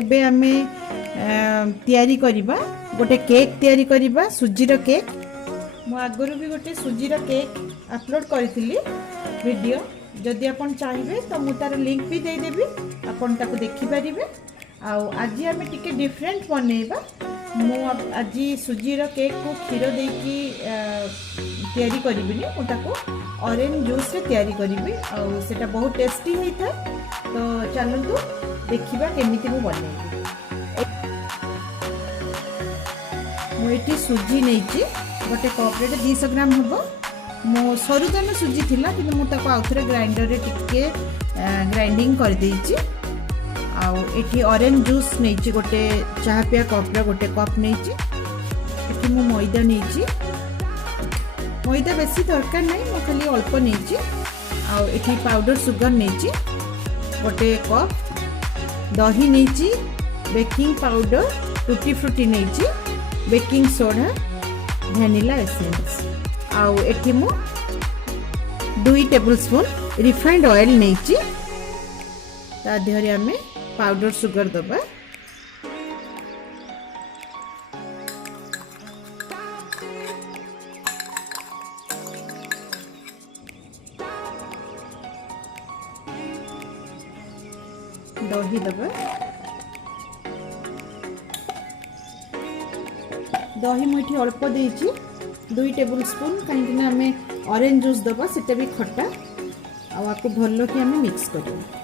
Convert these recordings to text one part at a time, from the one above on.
एबे आमे तयारी करिबा गोटे केक तयारी करिबा सुजीर केक। मु आगरु भी गोटे सुजीर केक अपलोड करथिली वीडियो, जदि आपण चाहिए तो मु तार लिंक भी दे देबी, आपण ताको देखि परिबे। आज आम टिके डिफरेंट बनैबा। मु आज सुजीर केक को क्षीर देकी तयारी करिबिनी, मु ताको ऑरेंज जूस रे तयारी करिबी और सेटा बहुत टेस्टी होता है। तो चलतु देखिबा केमिति मु बनैबी। मुझे सुजी नहीं गोटे कप रे 200 ग्राम हम। मो सरुदान सुजी थिला कि मुझे आउ थे ग्राइंडर रे टिके ग्राइंडिंग कर देइछि। एठी ऑरेंज जूस नहीं गोटे चाह पिया कप रे गोटे कप नहीं। एठी मु मैदा नहीं, मैदा बेसी दरकार नहीं, मु खाली अल्प नहीं। एठी पाउडर सुगर नहीं गोटे कप, दही नहीं, बेकिंग पाउडर, टूटी फ्रूटी नहीं, बेकिंग सोडा, वैनिला एसेंस। आउ एठी मु 2 टेबल स्पून रिफाइंड ऑयल नहीं। ता देहरे आमे पाउडर सुगर दबा। दही दबा। दही मुझे अल्प देइछि 2 टेबल स्पून, कहीं आमे ऑरेंज जूस दबा सेटा भी खट्टा। आपको भल कि आमे मिक्स करिबा।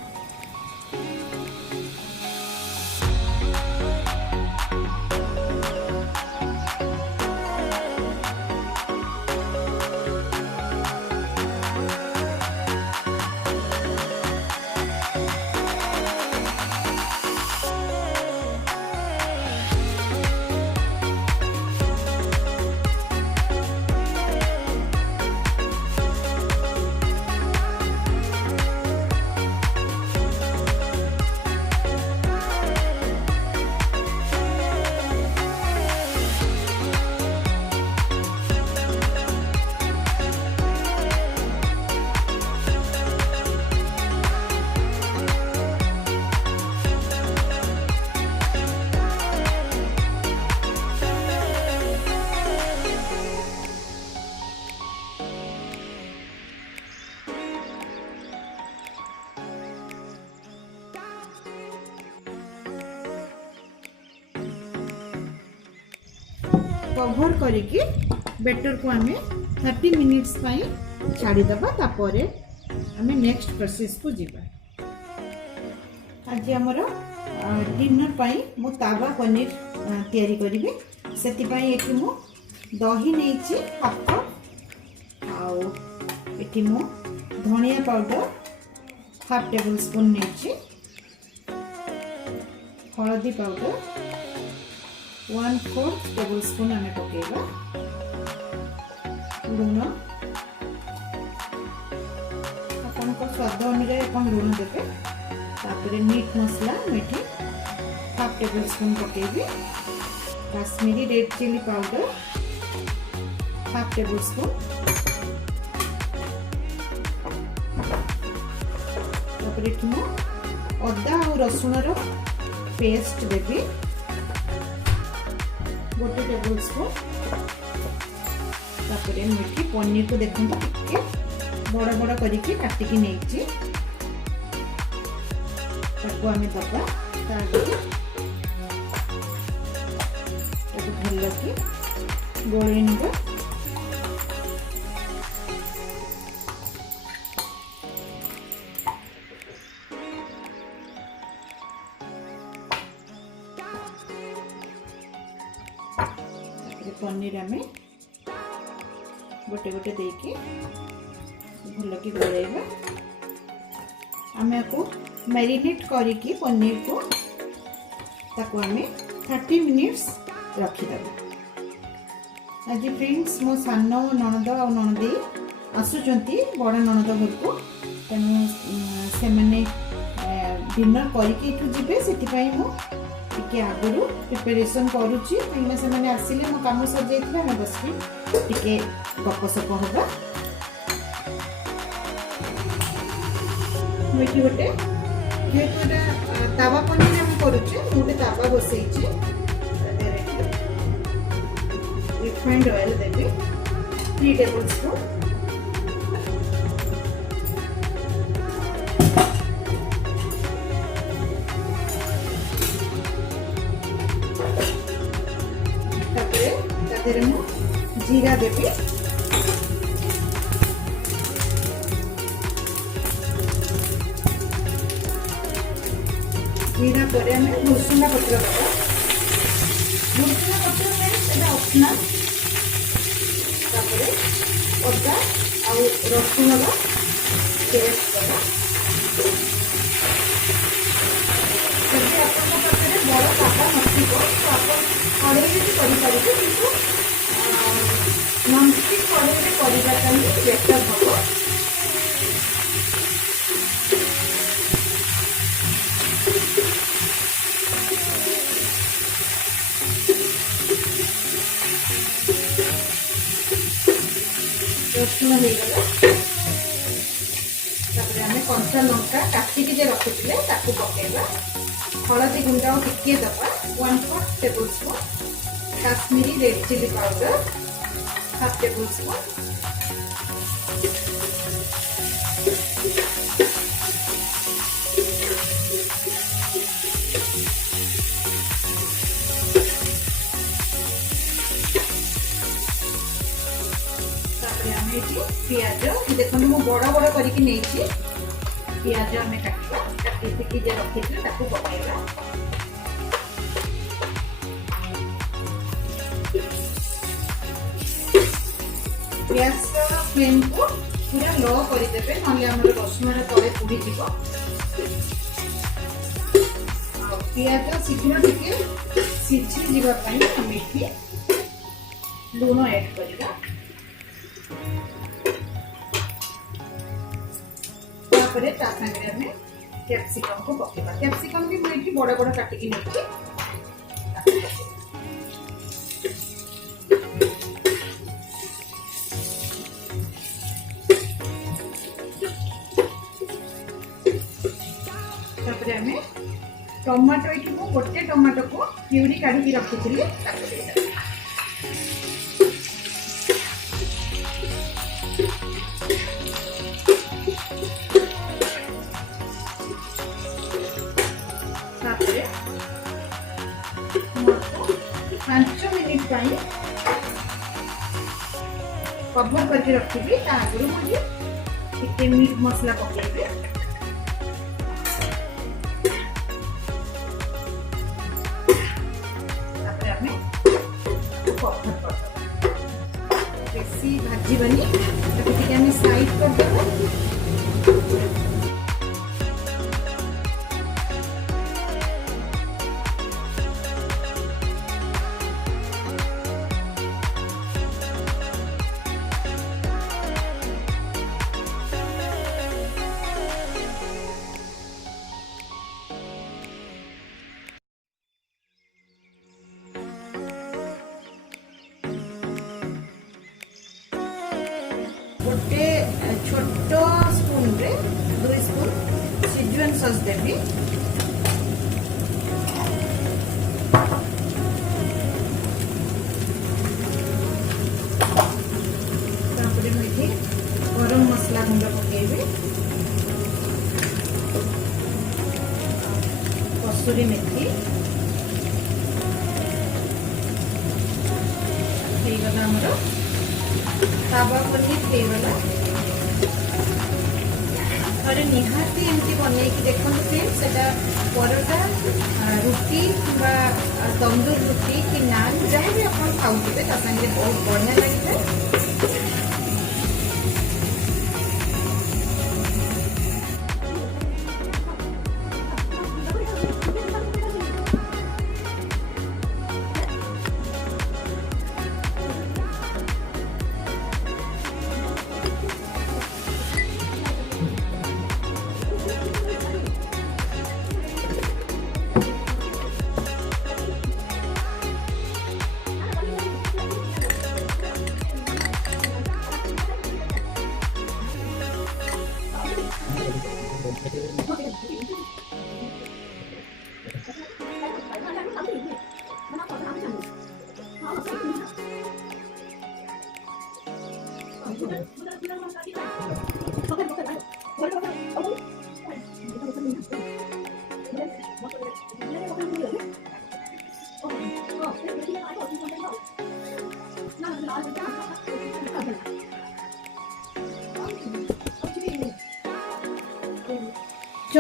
कवर करिकी बेटर को आमे 30 मिनिट्स पाई छाड़ी दबा। तापरे आमे नेक्स्ट प्रोसेस को जीवा। आज हमर डिनर पाई मु तावा पनीर तयारी करिबे। सेति पाई एठी मु दही नेछि हाफ कप, आउ एठी मु धनिया पाउडर हाफ टेबल स्पून नेछि, हळदी पाउडर 1/4 टेबल स्पून आमे पकेबा, लूण अपन को स्वाद अनुसार अपन लूण देबे। तापरे मीट मसला मेथी हाफ टेबल स्पून पकेबी, Kashmiri red chilli powder half tablespoon, तापरे ठुमो अदा और रसुण रो पेस्ट देबी 1 टेबल स्पून। तापरे मेथी पनीर को देखो टिके बड़ बड़ करके काटिकी नहीं ताको आमे दबा। भल कि गोले निबा। पनीर आमे गोटे गोटे देके भल कि गोलेबा। आमे को मैरिनेट करिकी पनीर को ताको आमे 30 मिनिट्स रखी दबा। आज फ्रेंड्स मो सान ननद और ननदी आसुचंती बड़ ननद घर को, तेणु से मैंने डिनर करके इठू जीवे। से मु टिके आगुरु प्रिपरेशन करुच्ची, कहीं से मैंने आसिले मो काम सर जाइए। आम बस टिके गपसप हवा। मुझे गोटे जेहेतु तावा पनीर आम करुचे गोटे तावा बसैछि रिफाइंड ऑयल देबी 3 टेबलस्पून जीरा देवी जीरा पर भुसुंगा पत्र दबा भुसुंगा पत्र में ऑप्शनल अदा आ रसुण पेस्ट दबा जब आपको पाखे बड़ तावा नथिब तो आप कड़े भी करेंगे कि नॉनस्टिक कड़े करवाटा ही बेटर हम रसुण हो गला आम कंचा लंका काटिकी जे रखिले पकेगा हलदी गुंड टिके दबा 1/4 tablespoon Kashmiri red chilli powder 1/2 tablespoon पियाज देखो मु बड़ बड़ करके नहीं पियाज आम काटा काटी जे रखी पकेगा गैस फ्लेम को पूरा लो करदेवे ना रसुण तले पोड़ी पियाज शीघ्र टिके सीझी जावाई आम ये लुण ऐड करवा कैप्सिकम को पकेगा कैप्सिकम भी मुझे बड़ बड़ काटिकी नहीं टमाटो ये गोटे टमाटो को प्यूरी काढ़ी रखी कवर करके रखी आगुरी मुझे मीट मसला पकेबे बेसी भाजबानी साइड करदेव गोटे छोट स्पून रे 2 स्पून सिजवान सॉस देवी मुझे गरम मसला गुंड पकेबी कसूरी मेथी तावा पनीर ହେଇଗଲା अरे निहाती एमती बनई कि देखो सेटा परोटा रुटी कि तंदूर रुटी कि नान जहाँ भी आप खाऊे बहुत बढ़िया लगे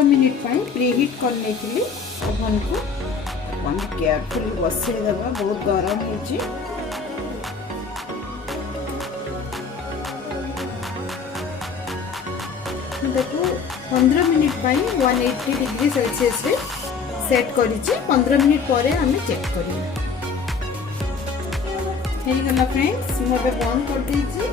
मिनिट प्रीहीट कर नहीं ओवन को हम केयरफुली बसई देवा बहुत गरम हो देखो 15 मिनिट 180 डिग्री सेल्सियस रे सेट करी 15 मिनिट पर आम चेक करिए फ्रेंड्स मुझे बंद कर दीजिए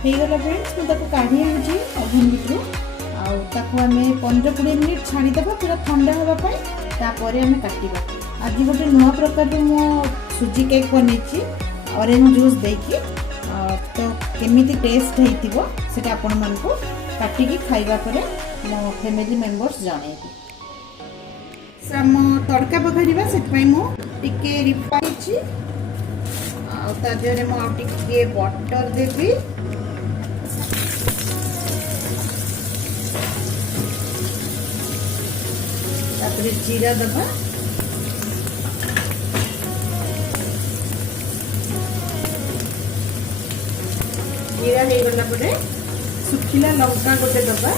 ହେଇଗଲା फ्रेंड्स ମୁଁ ତାକୁ କାଢି ଆଣିଛି ଓଭନ୍ ଭିତରୁ ଆଉ ତାକୁ ଆମେ 15-20 ମିନିଟ୍ ଛାଡ଼ିଦେବା ପୁରା ଥଣ୍ଡା ହେବା ପାଇଁ ତାପରେ ଆମେ କାଟିବା ଆଜି ଗୋଟେ ନୂଆ ପ୍ରକାରର ମୁଁ ସୁଜି କେକ୍ ବନେଇଛି ऑरेंज जूस ଦେଇକି ତ କେମିତି ଟେଷ୍ଟ ହେଇଥିବ ସେଟା ଆପଣମାନଙ୍କୁ କାଟିକି ଖାଇବା ପରେ ମୋ ଫ୍ୟାମିଲି ମେମ୍ବର୍ସ ଜଣେଇବି ଆମ ତଡ଼କା ପକାଇବା ସେଥିପାଇଁ ମୁଁ ଟିକେ ରିଫାଇନ୍ ଆଉ ତା ଦେହରେ ମୁଁ ଆଉ ଟିକେ ବଟର ଦେବି तापर जीरा दबा जीरा हो गला परे सुखिला लंका गोटे दबा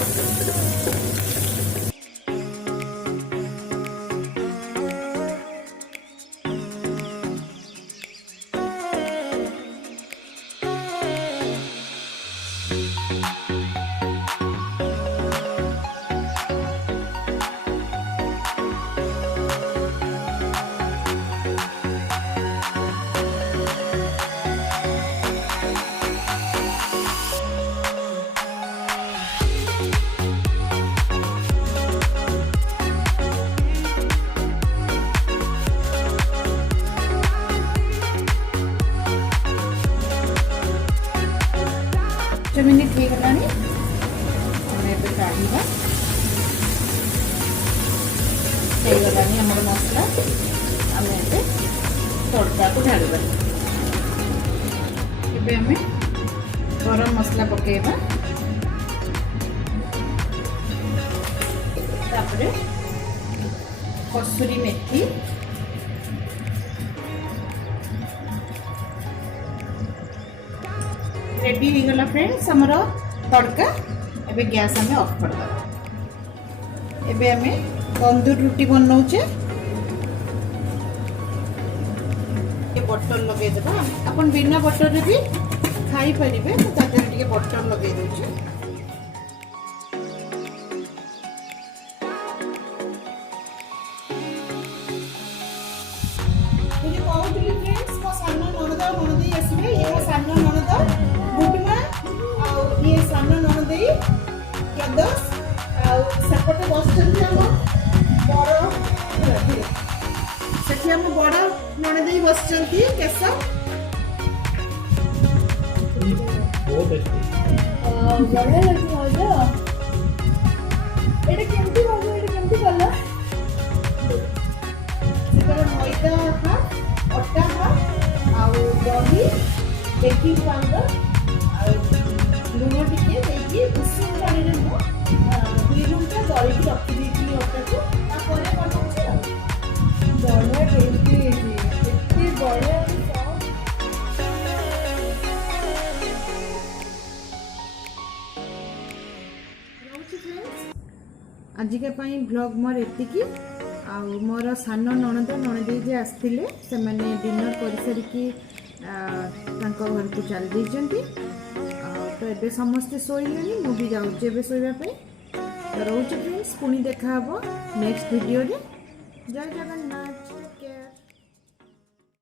मिनिट हो गला काढ़ा मसला आम तड़का को ढालवा एवं गरम मसला पकेबा तापरे कसूरी मेथी रेडी हो गला फ्रेंड्स हमर तड़का एबे गैस हमें ऑफ कर दबा एबे हमें तंदूर रोटी बनाऊचे ये बटर लगे देबा अपन बिना बटर रे भी खाई परिबे तो ताते टिके बटर लगे दोचे ये कहउतली फ्रेंड्स को सानो ननद ननदी आसीबे ये मो सानो ननद गुडमा आ ये सानो ननदी केदस आ सेपटे बसचंती हम बड़ सेठी हम बड़ ननदी बसचंती केस बहुत टेस्टी बढ़िया लगी मजा एटा केमती बाबू एटा केमती कला सेटा मैदा हा अटा हा आ दही बेकिंग पाउडर आ लूण टिके देकी उषुम पानी रे मो 2 घंटा दळी रखि देती अटा को तापर बनउछि बढ़िया टेस्टी एते बढ़िया आजिका ब्लॉग मोर एतिकी आ मोर सान ननद ननदी जे आसथिले से माने डिनर कर सारिकी घर को चल देइचंती तो एबे समस्ते सोइलेनी मु भी जाउचे एबे सोइबा पे तो रोचे फ्रेंड्स पुणी देखा हबो नेक्स्ट वीडियो रे जय जगन्नाथ।